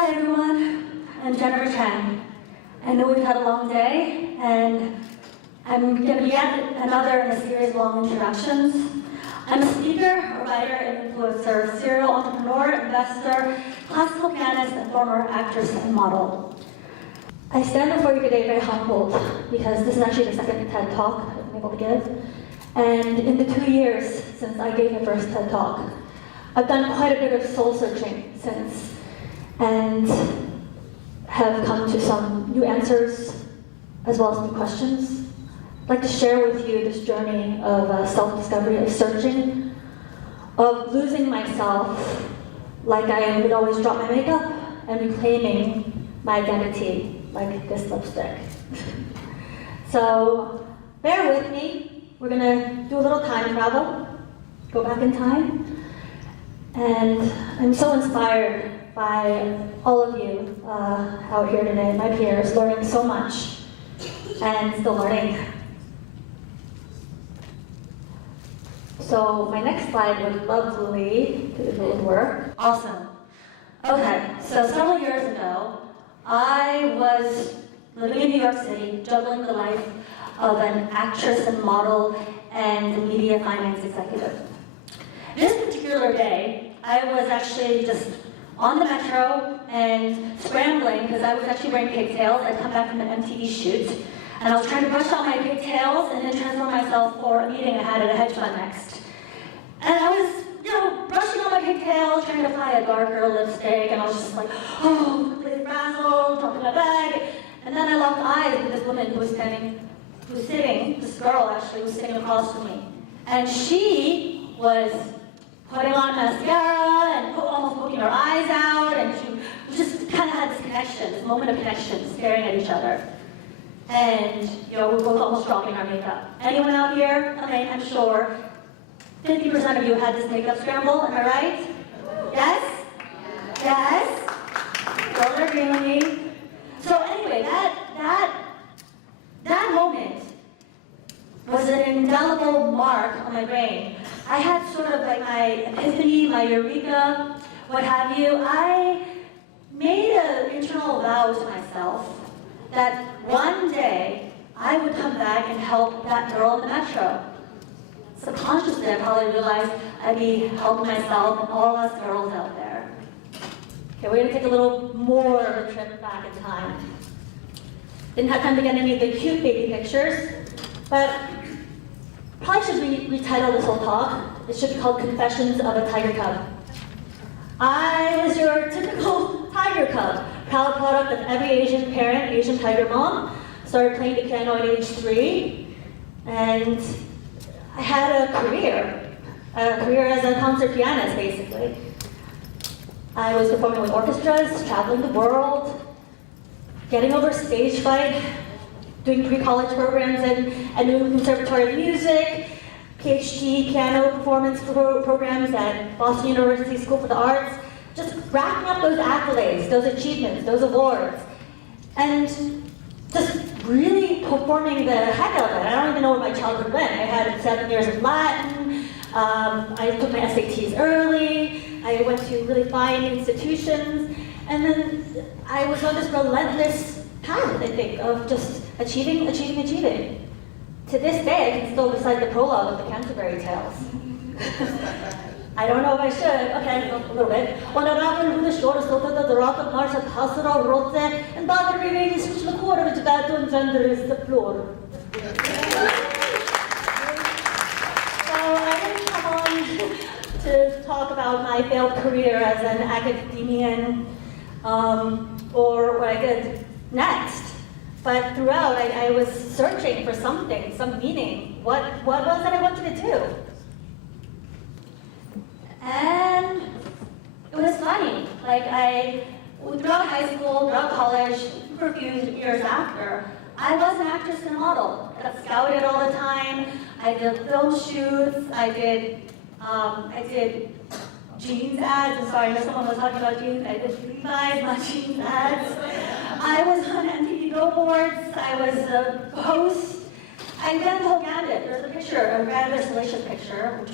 Hi everyone, I'm Jennifer Cheng. I know we've had a long day, and I'm going to be yet another in a series of long introductions. I'm a speaker, a writer, and influencer, serial entrepreneur, investor, classical pianist, and former actress and model. I stand before you today very humbled, because this is actually the second TED Talk I've been able to give. And in the 2 years since I gave my first TED Talk, I've done quite a bit of soul searching since, and have come to some new answers as well as new questions. I'd like to share with you this journey of self-discovery, of searching, of losing myself like I would always drop my makeup, and reclaiming my identity like this lipstick. So bear with me. We're gonna do a little time travel, go back in time. And I'm so inspired by all of you out here today, my peers, learning so much and still learning. So my next slide would lovely, if it would work. Awesome. Okay, so several years ago, I was living in New York City, juggling the life of an actress and model and media finance executive. This particular day, I was actually just on the metro and scrambling because I was actually wearing pigtails. I'd come back from an MTV shoot, and I was trying to brush out my pigtails and then transform myself for a meeting I had at a hedge fund next. And I was, brushing out my pigtails, trying to apply a darker lipstick, and I was just like, oh, completely frazzled, dropping my bag. And then I locked eyes with this woman who was sitting, this girl actually, was sitting across from me. And she was putting on mascara and almost poking her eyes out, and she just kind of had this connection, this moment of connection, staring at each other. And, we're both almost dropping our makeup. Anyone out here? Okay, I'm sure 50% of you had this makeup scramble, am I right? Yes? Yes? Girls are agreeing with me. So anyway, that moment was an indelible mark on my brain. I had sort of like my epiphany, my eureka, what have you. I made an internal vow to myself that one day I would come back and help that girl in the metro. Subconsciously, I probably realized I'd be helping myself and all us girls out there. Okay, we're gonna take a little more of a trip back in time. Didn't have time to get any of the cute baby pictures, but probably should retitle this whole talk. It should be called Confessions of a Tiger Cub. I was your typical tiger cub, proud product of every Asian parent, Asian tiger mom. Started playing the piano at age 3, and I had a career as a concert pianist, basically. I was performing with orchestras, traveling the world, getting over stage fright, doing pre-college programs at NEC Conservatory of Music, PhD piano performance programs at Boston University School for the Arts, just racking up those accolades, those achievements, those awards, and just really performing the heck out of it. I don't even know where my childhood went. I had 7 years of Latin, I took my SATs early, I went to really fine institutions, and then I was on this relentless path, I think, of just achieving. To this day, I can still recite the prologue of the Canterbury Tales. I don't know if I should. Okay, a little bit. On a raven who the shore the rock of Mars at Hasra Rote, and Barbara remains which the quarter which bad to engender is the floor. So I didn't come on to talk about my failed career as an academician or what I did next. But throughout, I was searching for something, some meaning. What was it I wanted to do? And it was funny. Throughout high school, throughout college, for a few years after, I was an actress and model. I got scouted all the time. I did film shoots. I did jeans ads. I'm sorry, I know someone was talking about jeans. I did Levi's, not jeans ads. I was on MTV billboards. I was a host. I ran the whole gambit. There's a picture, a rather salacious picture, which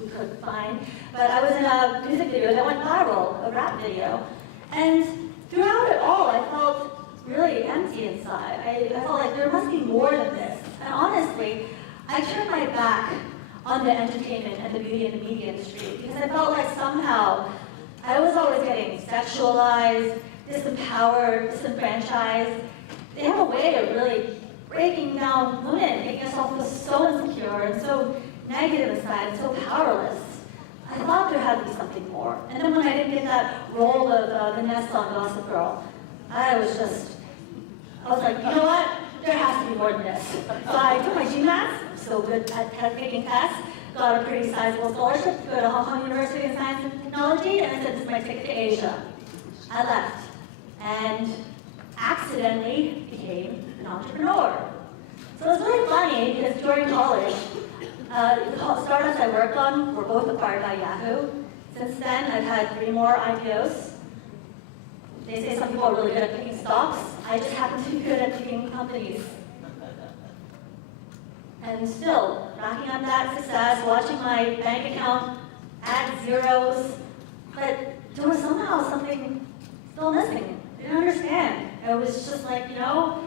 we couldn't find. But I was in a music video that went viral, a rap video. And throughout it all, I felt really empty inside. I felt like there must be more than this. And honestly, I turned my back on the entertainment and the beauty and the media industry because I felt like somehow I was always getting sexualized, disempowered, disenfranchised. They have a way of really breaking down women, making us all feel so insecure and so negative inside and so powerless. I thought there had to be something more. And then when I didn't get that role of Vanessa on Gossip Girl, I was like, you know what? There has to be more than this. So I took my GMATs, so good at taking tests, got a pretty sizable scholarship to go to Hong Kong University of Science and Technology, and I said, this is my ticket to Asia. I left, and accidentally became an entrepreneur. So it was really funny, because during college, the startups I worked on were both acquired by Yahoo. Since then, I've had 3 more IPOs. They say some people are really good at picking stocks. I just happen to be good at picking companies. And still, racking up that success, watching my bank account add zeros, but there was somehow something still missing. I didn't understand. It was just like, you know,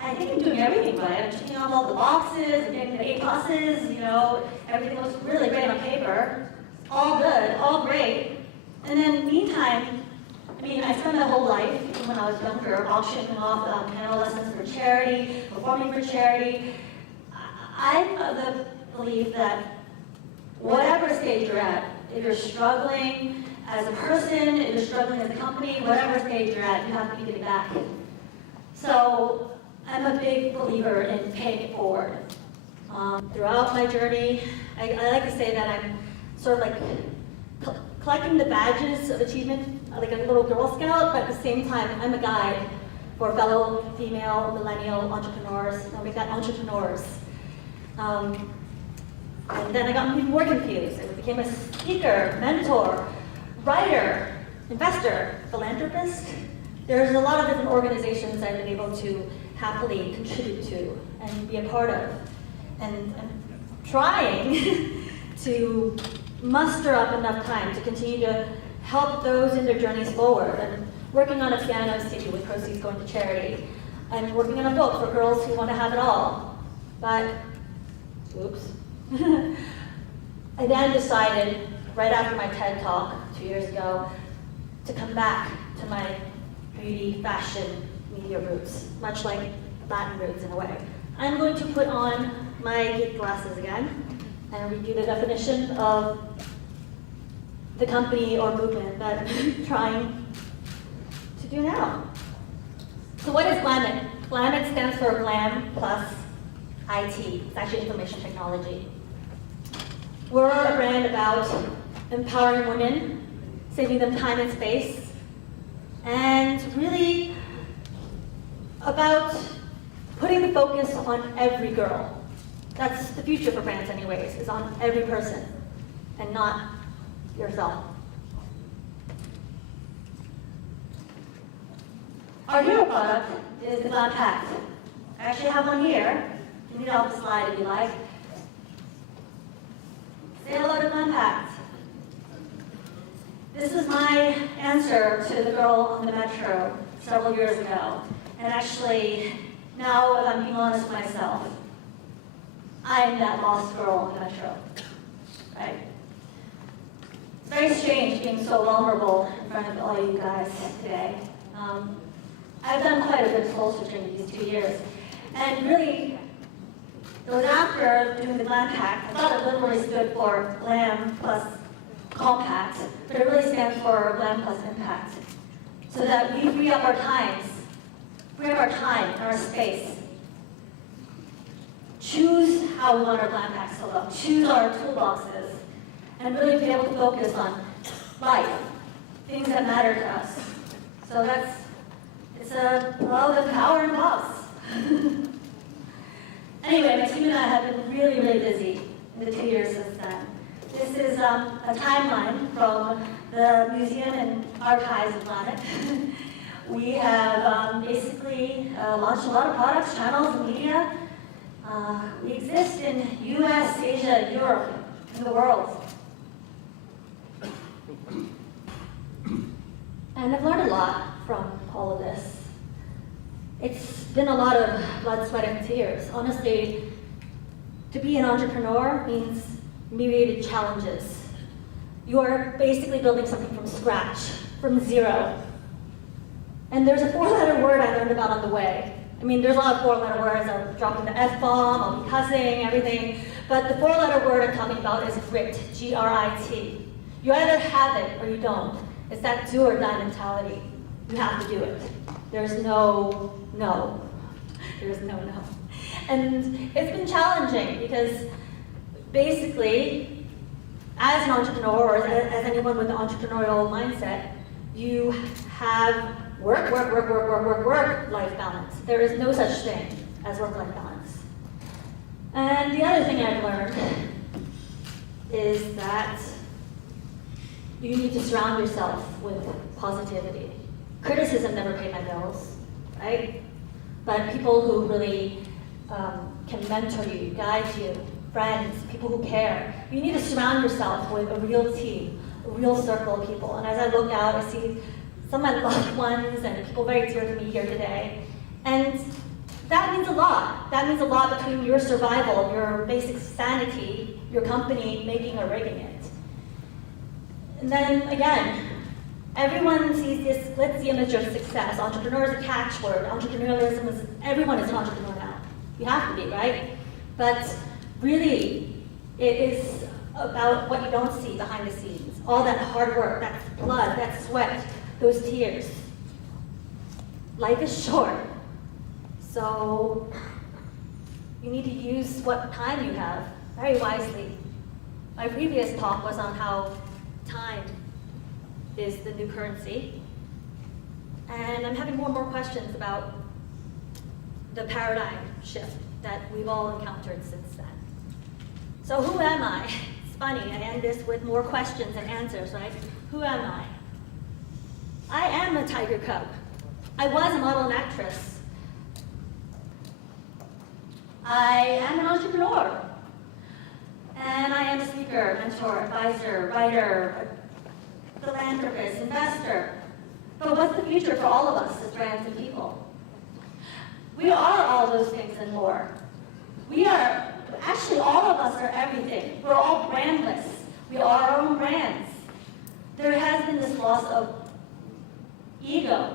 I think I'm doing everything right. I'm checking off all the boxes, I'm getting the A pluses, you know, everything looks really great on paper. All good, all great. And then meantime, I mean, I spent my whole life, even when I was younger, auctioning off piano lessons for charity, performing for charity. I'm of the belief that whatever stage you're at, if you're struggling as a person, if you're struggling as a company, whatever stage you're at, you have to be giving back. So I'm a big believer in paying it forward. Throughout my journey, I like to say that I'm sort of like collecting the badges of achievement like a little Girl Scout, but at the same time, I'm a guide for fellow female millennial entrepreneurs. And we've got entrepreneurs. And then I got even more confused. I became a speaker, mentor, writer, investor, philanthropist. There's a lot of different organizations I've been able to happily contribute to and be a part of. And I'm trying to muster up enough time to continue to help those in their journeys forward. And working on a piano CD with proceeds going to charity. I'm working on a book for girls who want to have it all. But, oops. I then decided, right after my TED Talk 2 years ago, to come back to my beauty, fashion, media roots, much like Latin roots in a way. I'm going to put on my geek glasses again and read you the definition of the company or movement that I'm trying to do now. So what is GLAMIT? GLAMIT stands for Glam plus IT. It's actually information technology. We're a brand about empowering women, saving them time and space, and really about putting the focus on every girl. That's the future for brands anyways, is on every person and not yourself. Our hero product is the Glam Pact. I actually have one here. You can read off the slide if you like. Say hello to Glam Pact. This was my answer to the girl on the metro several years ago. And actually, now if I'm being honest with myself, I'm that lost girl on the metro, right? It's very strange being so vulnerable in front of all you guys today. I've done quite a bit of soul searching these 2 years. And really, it was after doing the Glam Pact, I thought it literally stood for Glam plus Compact, but it really stands for Glam plus Impact. So that we free up our time and our space. Choose how we want our Glam Packs to look, choose our toolboxes, and really be able to focus on life, things that matter to us. So it's a love of power and boss. Anyway, my team and I have been really, really busy in the 2 years since then. This is a timeline from the Museum and Archives of Planet. We have basically launched a lot of products, channels, and media. We exist in US, Asia, Europe, and the world. And I've learned a lot from all of this. It's been a lot of blood, sweat, and tears. Honestly, to be an entrepreneur means myriad challenges. You are basically building something from scratch, from zero. And there's a 4-letter word I learned about on the way. I mean, there's a lot of 4-letter words. I'm dropping the F-bomb, I'll be cussing, everything. But the 4-letter word I'm talking about is grit, G-R-I-T. You either have it or you don't. It's that do or die mentality. You have to do it. There's no no. There's no no. And it's been challenging because basically, as an entrepreneur, or as anyone with an entrepreneurial mindset, you have work, life balance. There is no such thing as work-life balance. And the other thing I've learned is that you need to surround yourself with positivity. Criticism never paid my bills, right? But people who really can mentor you, guide you, friends, people who care. You need to surround yourself with a real team, a real circle of people. And as I look out, I see some of my loved ones and people very dear to me here today. And that means a lot. That means a lot between your survival, your basic sanity, your company making or breaking it. And then again, everyone sees this glitzy image of success. Entrepreneur is a catchword. Entrepreneurialism is, everyone is an entrepreneur now. You have to be, right? But really, it is about what you don't see behind the scenes. All that hard work, that blood, that sweat, those tears. Life is short. So you need to use what time you have very wisely. My previous talk was on how time is the new currency. And I'm having more and more questions about the paradigm shift that we've all encountered since then. So who am I? It's funny, I end this with more questions than answers, right? Who am I? I am a tiger cub. I was a model and actress. I am an entrepreneur. And I am a speaker, mentor, advisor, writer, philanthropist, investor. But what's the future for all of us as brands and people? We are all those things and more. We are, actually all of us are everything. We're all brandless. We are our own brands. There has been this loss of ego,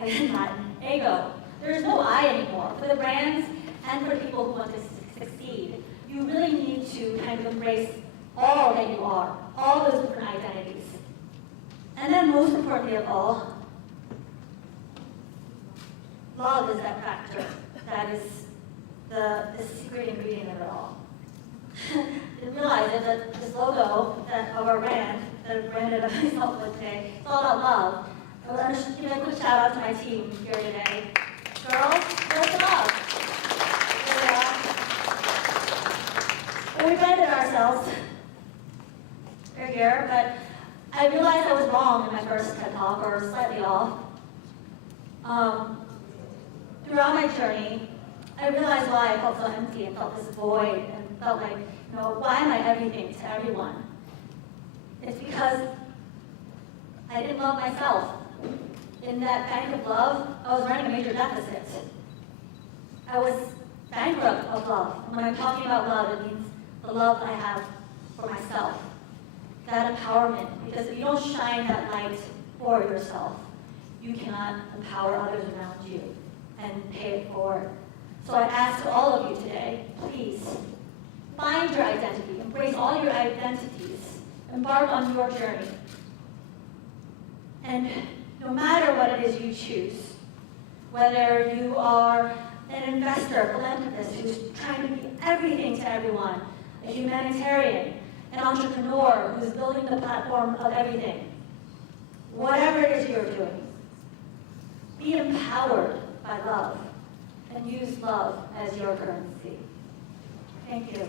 like in Latin, ego. There is no I anymore. For the brands and for people who want to succeed, you really need to kind of embrace all that you are, all those different identities. And then most importantly of all, love is that factor that is the secret ingredient of it all. Didn't realize it, that this logo of our brand, that I branded myself with today, it's all about love. I want to give a quick shout out to my team here today. Girls, where's the love? We branded ourselves. We're here, but I realized I was wrong in my first TED Talk, or slightly off. Throughout my journey, I realized why I felt so empty and felt this void and felt like, why am I everything to everyone? It's because I didn't love myself. In that bank of love, I was running a major deficit. I was bankrupt of love. And when I'm talking about love, it means the love I have for myself. That empowerment, because if you don't shine that light for yourself, you cannot empower others around you and pay it forward. So I ask all of you today, please, find your identity, embrace all your identities, embark on your journey. And no matter what it is you choose, whether you are an investor, philanthropist who's trying to be everything to everyone, a humanitarian, an entrepreneur who's building the platform of everything, whatever it is you're doing, be empowered by love and use love as your currency. Thank you.